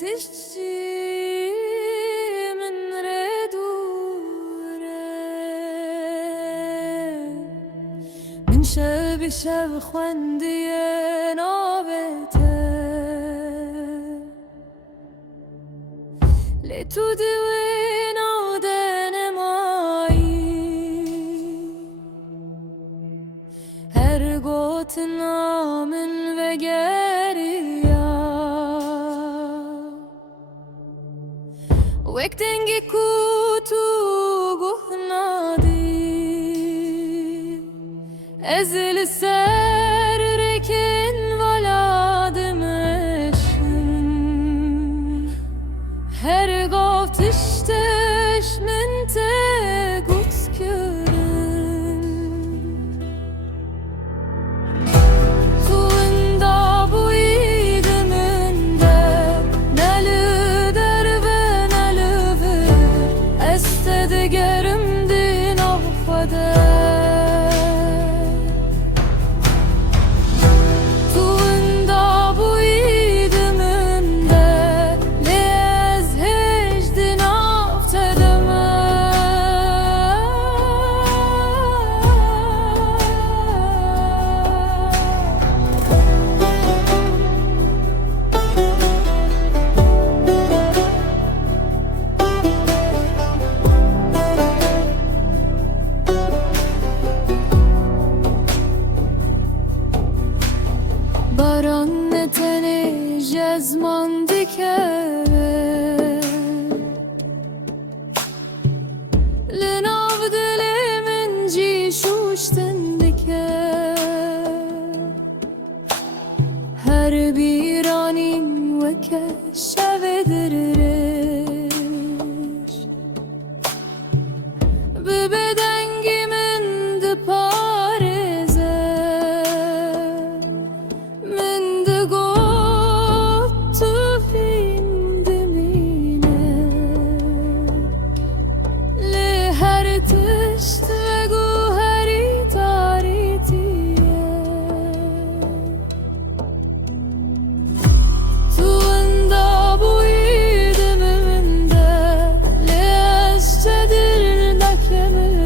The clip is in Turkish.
تشجي من ردوره من شب شب خوندی نابته لتو دوین آدن مایی her got namın ve geriya Vektengi kutu guhnadi Ezil ser rekin valademeşin Her gav tişteş mente gutskürün Tuğunda bu idiminde Neli der ve neli ver Estedi gerimdin affeder Tuğunda bu idiminde Lez hecdin Baran netene jezman dikeve Lenav dilimin cişuşten dike Her bir anin ve keşevediriş Bebedengimin de Paris'e Kemir